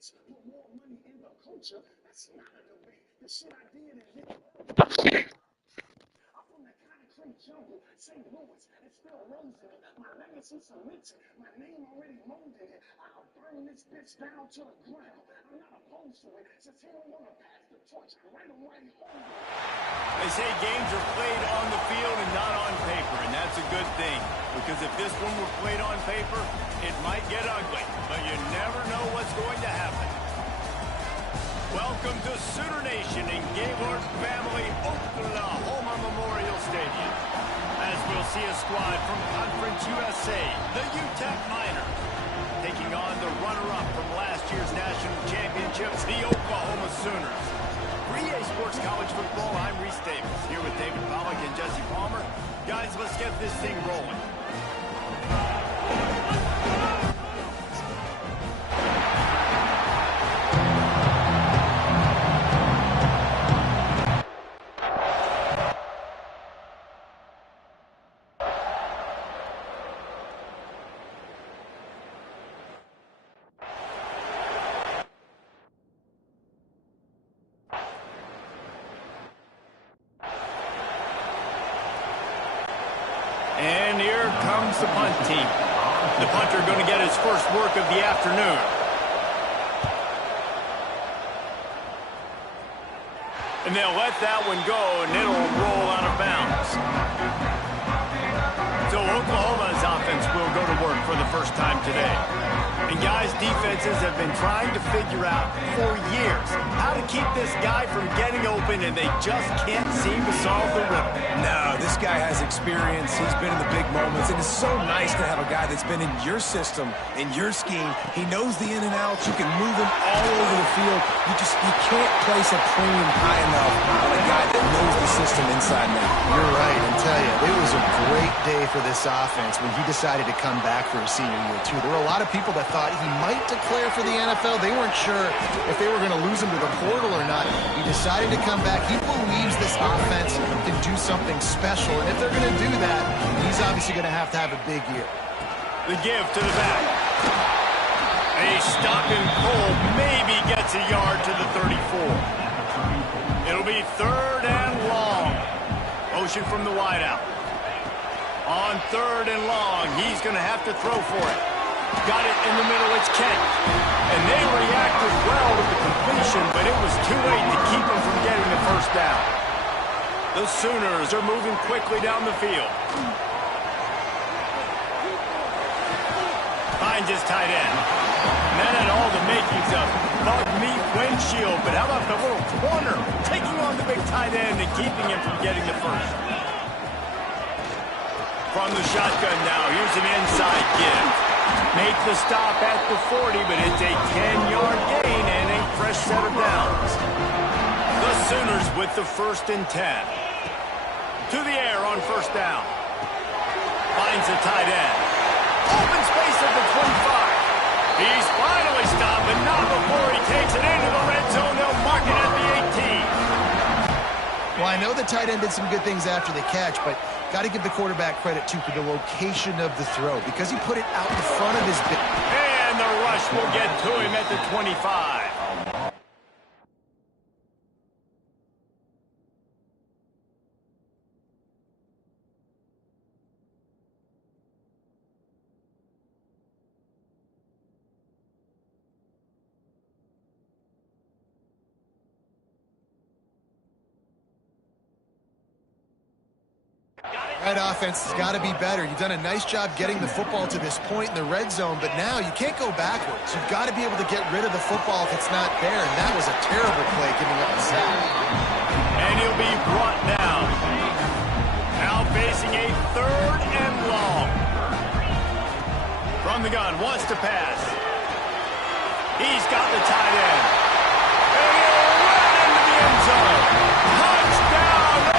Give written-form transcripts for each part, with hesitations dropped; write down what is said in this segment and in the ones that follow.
offense, put more money in the culture. That's not a debate. The shit I did is it. I'm from the concrete jungle, St. Louis, it's still rosing it. My legacy cemented, my name already molded it. I'll burn this bitch down to the ground. I'm not opposed to it. Since he don't want to pass the torch, right away, hold it. They say games are played on the field and not on paper, and that's a good thing. Because if this one were played on paper, it might get ugly. But you never know what's going to happen. Welcome to Sooner Nation in Gaylord Family Oklahoma Memorial Stadium. As we'll see a squad from Conference USA, the UTEP Miners, taking on the runner-up from last year's national championships, the Oklahoma Sooners. For EA Sports College Football, I'm Reese Davis, here with David Pollack and Jesse Palmer. Guys, let's get this thing rolling. And here comes the punt team. The punter going to get his first work of the afternoon. And they'll let that one go, and it'll roll out of bounds. So Oklahoma's offense will go to work for the first time today. And guys, defenses have been trying to figure out for years how to keep this guy from getting open, and they just can't seem to solve the riddle. No, this guy has experience. He's been in the big moments, and it's so nice to have a guy that's been in your system, in your scheme. He knows the in and outs. You can move him all over the field. You can't place a premium high enough on a guy that knows the system inside and out. You're right, and tell you, it was a great day for this offense when he decided to come back for his senior year, too. There were a lot of people that thought he might declare for the NFL. They weren't sure if they were going to lose him to the portal or not. He decided to come back. He believes this offense can do something special, and if they're going to do that, he's obviously going to have a big year. The give to the back. A stop and Cole maybe gets a yard to the 34. It'll be 3rd and long. Motion from the wideout. On 3rd and long, he's going to have to throw for it. Got it in the middle, it's Kent. And they reacted well to the completion, but it was too late to keep him from getting the first down. The Sooners are moving quickly down the field. Finds his tight end. And that had all the makings of bug meat windshield, but how about the little corner taking on the big tight end and keeping him from getting the first? From the shotgun now, here's an inside give. Make the stop at the 40, but it's a 10-yard gain and a fresh set of downs. The Sooners with the 1st and 10. To the air on 1st down. Finds the tight end. Open space at the 25. He's finally stopped, but not before he takes it into the red zone. They'll mark it at the 18. Well, I know the tight end did some good things after the catch, but got to give the quarterback credit, too, for the location of the throw, because he put it out in front of his... And the rush will get to him at the 25. That offense has got to be better. You've done a nice job getting the football to this point in the red zone, but now you can't go backwards. You've got to be able to get rid of the football if it's not there, and that was a terrible play giving up the sack. And he'll be brought down. Now facing a 3rd and long. From the gun, wants to pass. He's got the tight end. And he'll run into the end zone. Touchdown!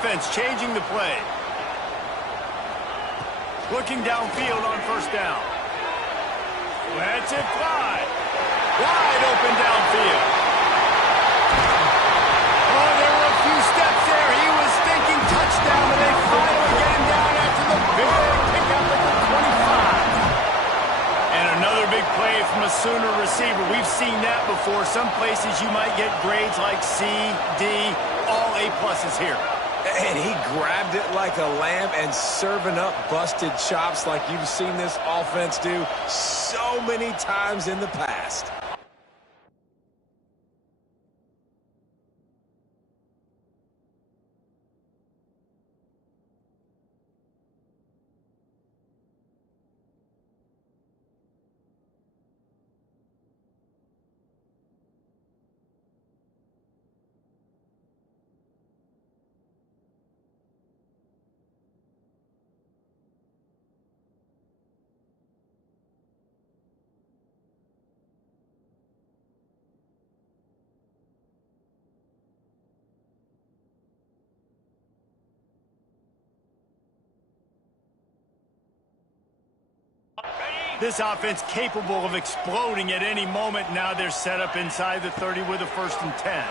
offense changing the play. Looking downfield on first down. Lets it fly. Wide open downfield. Oh, there were a few steps there. He was thinking touchdown, and they finally get him down after the big pickup at the 25. And another big play from a Sooner receiver. We've seen that before. Some places you might get grades like C, D, all A-pluses here. And he grabbed it like a lamb and serving up busted chops like you've seen this offense do so many times in the past. This offense capable of exploding at any moment. Now they're set up inside the 30 with a 1st and 10.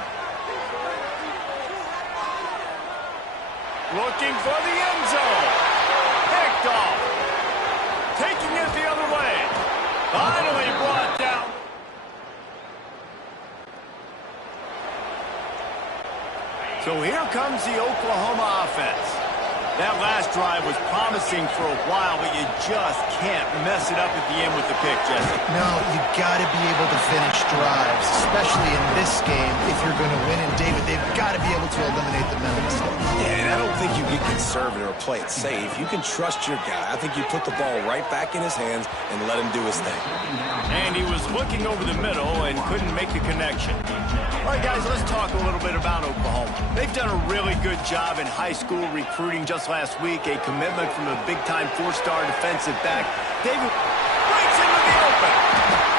Looking for the end zone. Picked off. Taking it the other way. Finally brought down. So here comes the Oklahoma offense. That last drive was promising for a while, but you just can't mess it up at the end with the pick, Jesse. No, you got to be able to finish drives, especially in this game if you're going to win. And, David, they've got to be able to eliminate the mental mistakes. Yeah, and I don't think you get conservative or play it safe. You can trust your guy. I think you put the ball right back in his hands and let him do his thing. And he was looking over the middle and couldn't make the connection. All right, guys, let's talk a little bit about Oklahoma. They've done a really good job in high school recruiting. Just last week, a commitment from a big-time 4-star defensive back. David breaks into the open.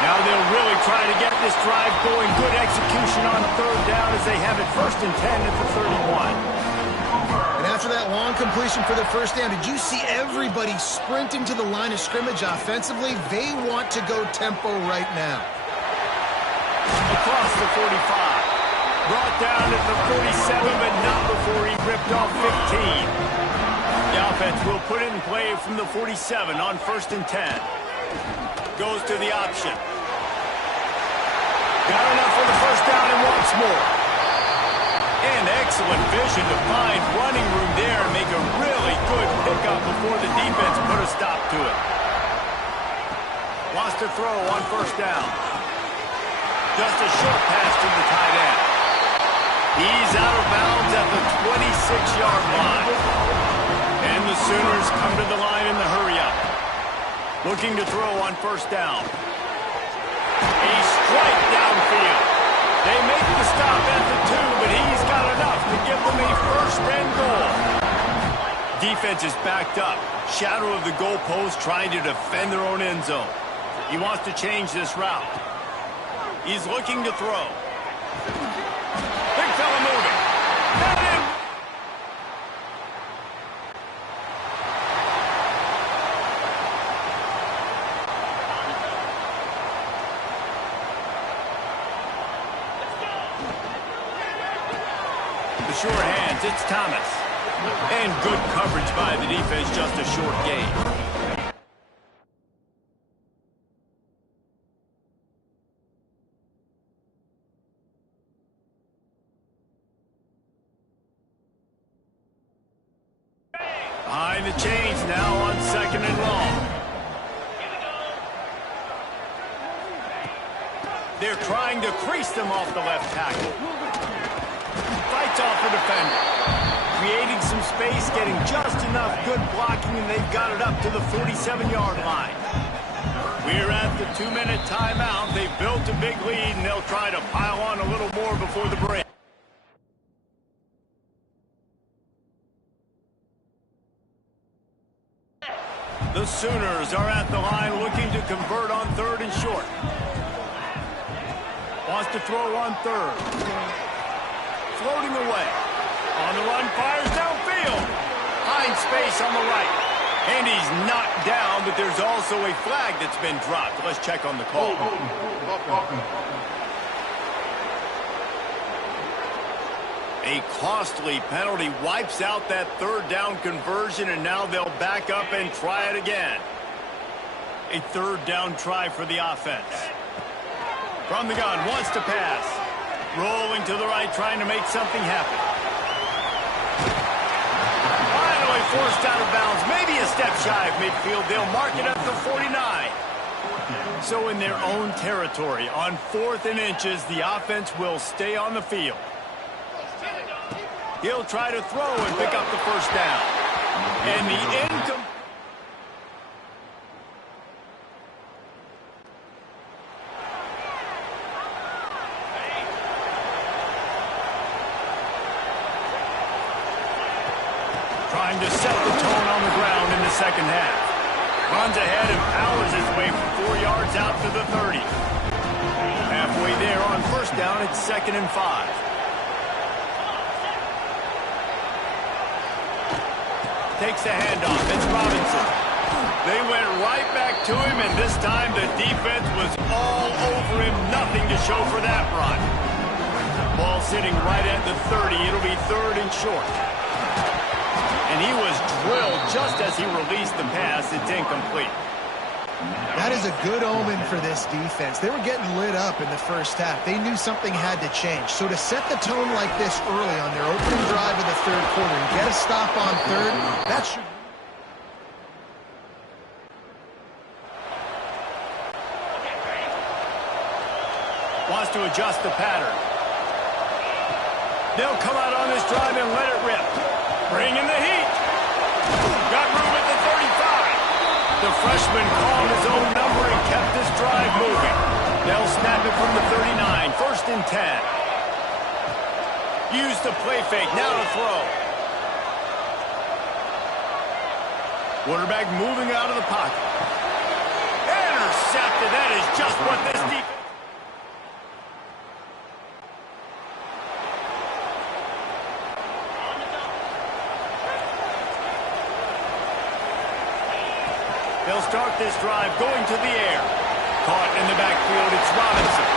Now they'll really try to get this drive going. Good execution on 3rd down as they have it 1st and 10 at the 31. And after that long completion for the 1st down, did you see everybody sprinting to the line of scrimmage offensively? They want to go tempo right now. Across the 45. Brought down at the 47, but not before he ripped off 15. The offense will put it in play from the 47 on 1st and 10. Goes to the option. Got enough for the 1st down and wants more. And excellent vision to find running room there and make a really good pickup before the defense put a stop to it. Lost a throw on 1st down. Just a short pass to the tight end. He's out of bounds at the 26-yard line. And the Sooners come to the line in the hurry-up. Looking to throw on 1st down. A strike downfield. They make the stop at the 2, but he's got enough to give them a 1st and goal. Defense is backed up. Shadow of the goalpost trying to defend their own end zone. He wants to change this route. He's looking to throw. Big fella moving. Got him. The sure hands, it's Thomas. And good coverage by the defense, just a short gain. Behind the chains now on 2nd and long. They're trying to crease them off the left tackle. Fights off the defender. Creating some space, getting just enough good blocking, and they've got it up to the 47-yard line. We're at the 2-minute timeout. They've built a big lead, and they'll try to pile on a little more before the break. The Sooners are at the line looking to convert on 3rd and short. Wants to throw on 3rd. Floating away. On the run, fires downfield. Finds space on the right. And he's knocked down, but there's also a flag that's been dropped. Let's check on the call. A costly penalty wipes out that third down conversion, and now they'll back up and try it again. A third down try for the offense. From the gun, wants to pass. Rolling to the right, trying to make something happen. Finally forced out of bounds, maybe a step shy of midfield. They'll mark it up to 49. So in their own territory, on 4th and inches, the offense will stay on the field. He'll try to throw and pick up the first down. And the incomplete. Trying to set the tone on the ground in the second half. Runs ahead and powers his way for 4 yards out to the 30. Halfway there on first down, it's 2nd and 5. Takes the handoff. It's Robinson. They went right back to him, and this time the defense was all over him. Nothing to show for that run. Ball sitting right at the 30. It'll be 3rd and short. And he was drilled just as he released the pass. It's incomplete. That is a good omen for this defense. They were getting lit up in the first half. They knew something had to change. So to set the tone like this early on their opening drive of the third quarter and get a stop on third, that should... Wants to adjust the pattern. They'll come out on this drive and let it rip. Bringing the heat. Got room at the 35. The freshman called his own number and kept this drive moving. They'll snap it from the 39. 1st and 10. Use the play fake. Now to throw. Quarterback moving out of the pocket. Intercepted. That is just what this defense... They'll start this drive going to the air. Caught in the backfield, it's Robinson.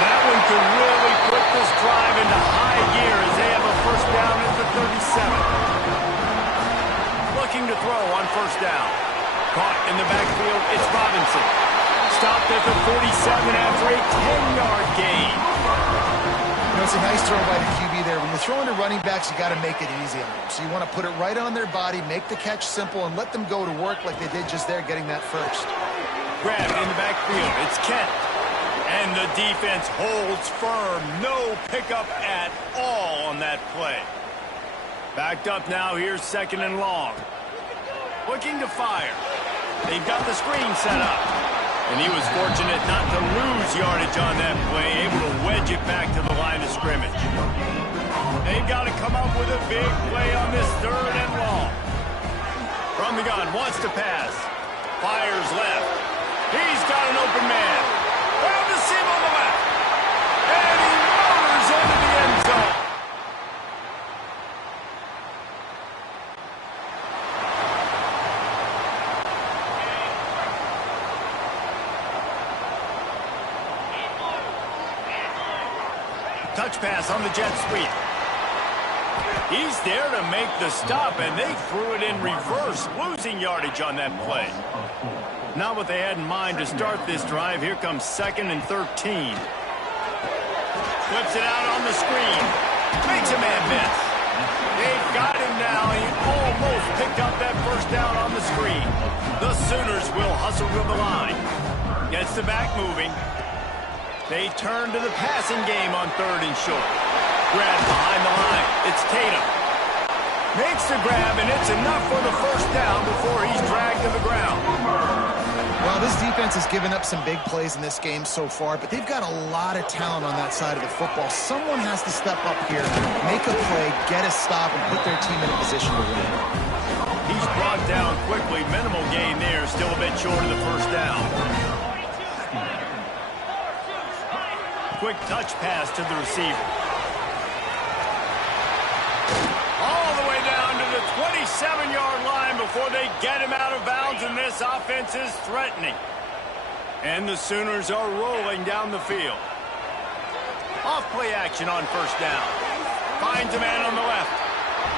That one could really put this drive into high gear as they have a first down at the 37. Looking to throw on first down. Caught in the backfield, it's Robinson. Stopped at the 47 after a 10-yard gain. You know, it's a nice throw by the QB there. When you're throwing to running backs, you got to make it easy on them. So you want to put it right on their body, make the catch simple, and let them go to work like they did just there, getting that first. Grab in the backfield. It's Kent. And the defense holds firm. No pickup at all on that play. Backed up now. Here's 2nd and long. Looking to fire. They've got the screen set up. And he was fortunate not to lose yardage on that play, able to wedge it back to the line of scrimmage. They've got to come up with a big play on this 3rd and long. From the gun, wants to pass. Fires left. He's got an open man. Found the seam on the left. And he motors into the end zone. Touch pass on the jet sweep. He's there to make the stop, and they threw it in reverse, losing yardage on that play. Not what they had in mind to start this drive. Here comes 2nd and 13. Flips it out on the screen. Makes a man miss. They've got him now. He almost picked up that first down on the screen. The Sooners will hustle to the line. Gets the back moving. They turn to the passing game on 3rd and short. Grab behind the line. It's Tatum. Makes the grab, and it's enough for the first down before he's dragged to the ground. Well, this defense has given up some big plays in this game so far, but they've got a lot of talent on that side of the football. Someone has to step up here, make a play, get a stop, and put their team in a position to win. He's brought down quickly. Minimal gain there. Still a bit short of the first down. Quick touch pass to the receiver. 7-yard line before they get him out of bounds, and this offense is threatening. And the Sooners are rolling down the field. Off-play action on first down. Finds a man on the left.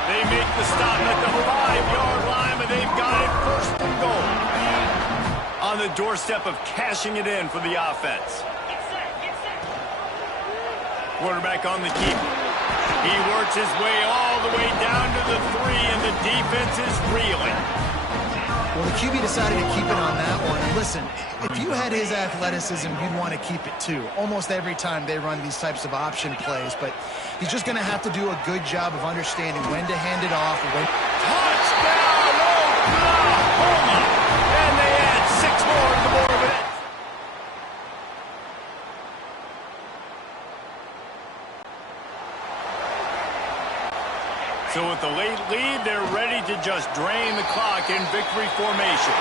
They make the stop at the 5-yard line, but they've got it first and goal. On the doorstep of cashing it in for the offense. Quarterback on the keeper. He works his way all the way down to the 3, and the defense is reeling. Well, the QB decided to keep it on that one. And listen, if you had his athleticism, you'd want to keep it too. Almost every time they run these types of option plays. But he's just going to have to do a good job of understanding when to hand it off. Touchdown, Oklahoma! And they add 6 more to the board with it. So with the late lead, they're ready to just drain the clock in victory formation.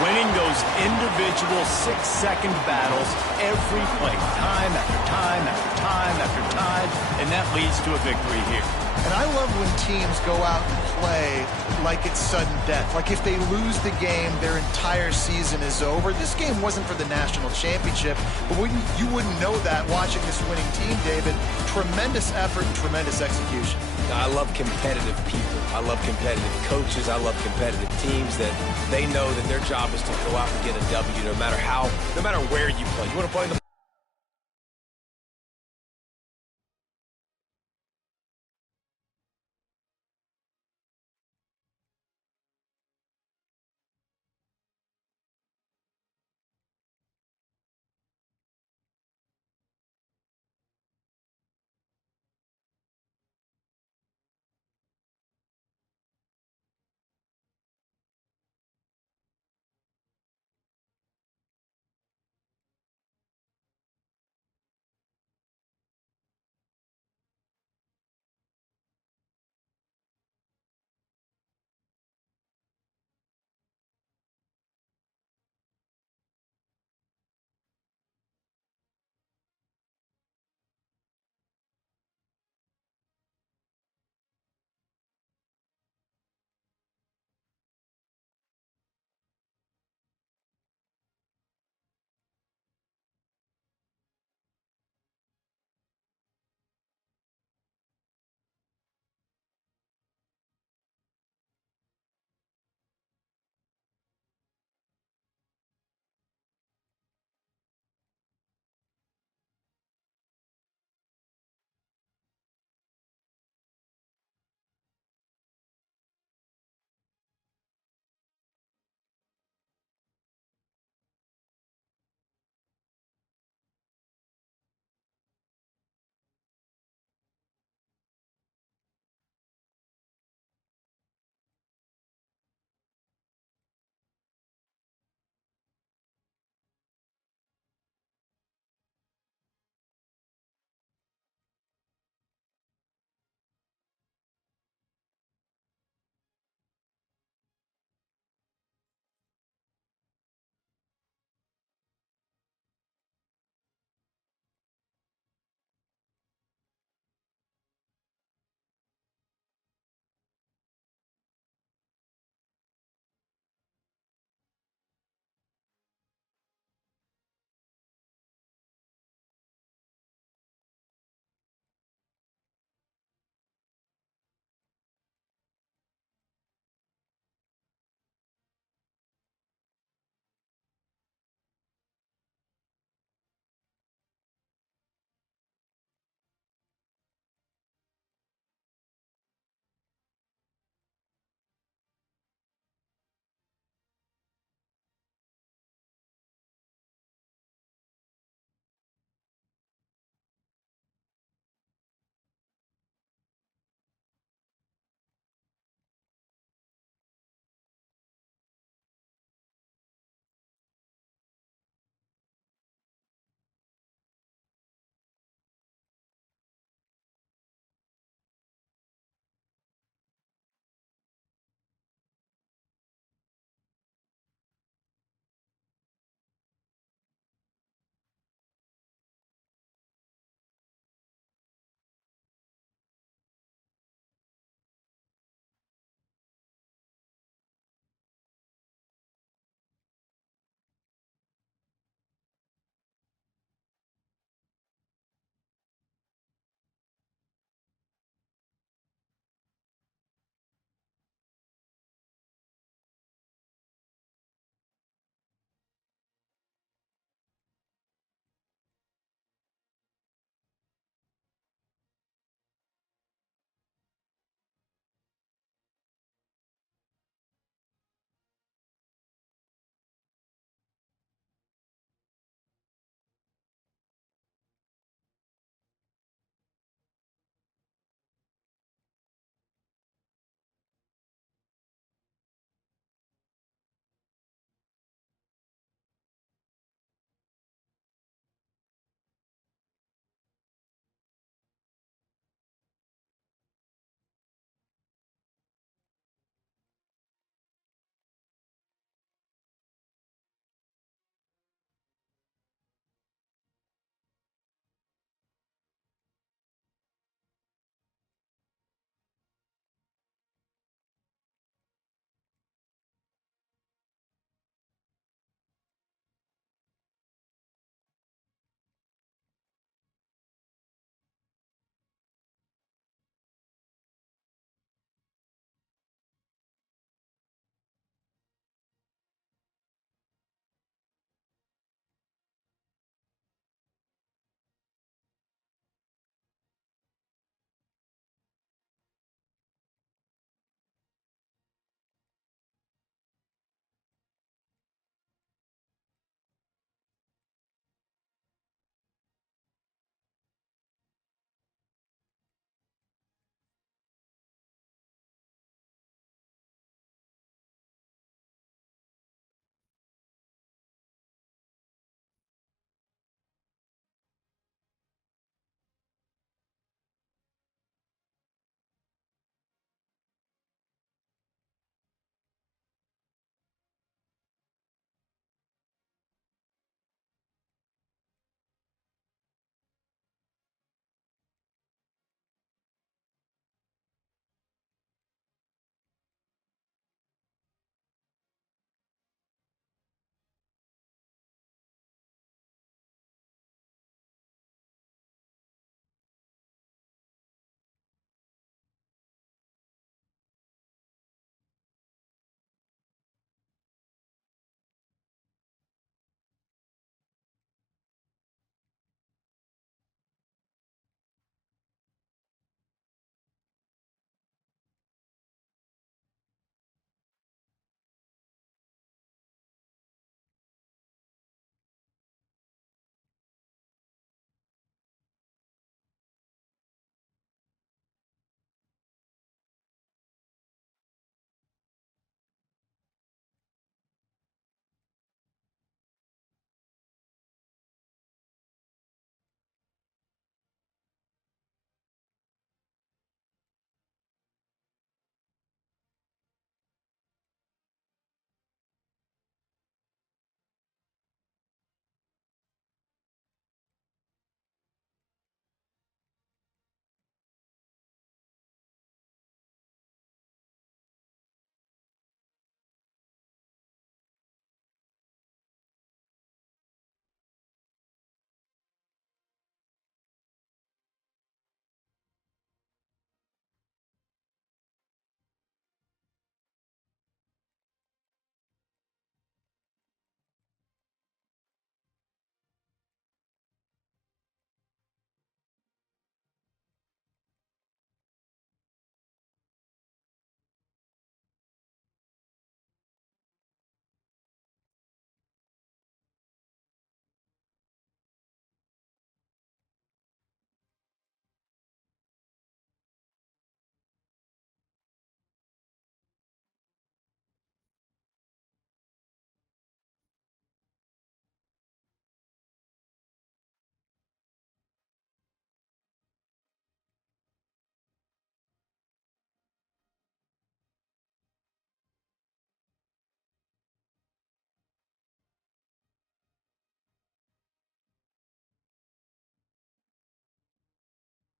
Winning those individual 6-second battles every play, time after time after time after time, and that leads to a victory here. And I love when teams go out and play like it's sudden death. Like if they lose the game, their entire season is over. This game wasn't for the national championship, but you wouldn't know that watching this winning team, David. Tremendous effort and tremendous execution. I love competitive people. I love competitive coaches. I love competitive teams that they know that their job is to go out and get a W no matter where you play. You want to play in the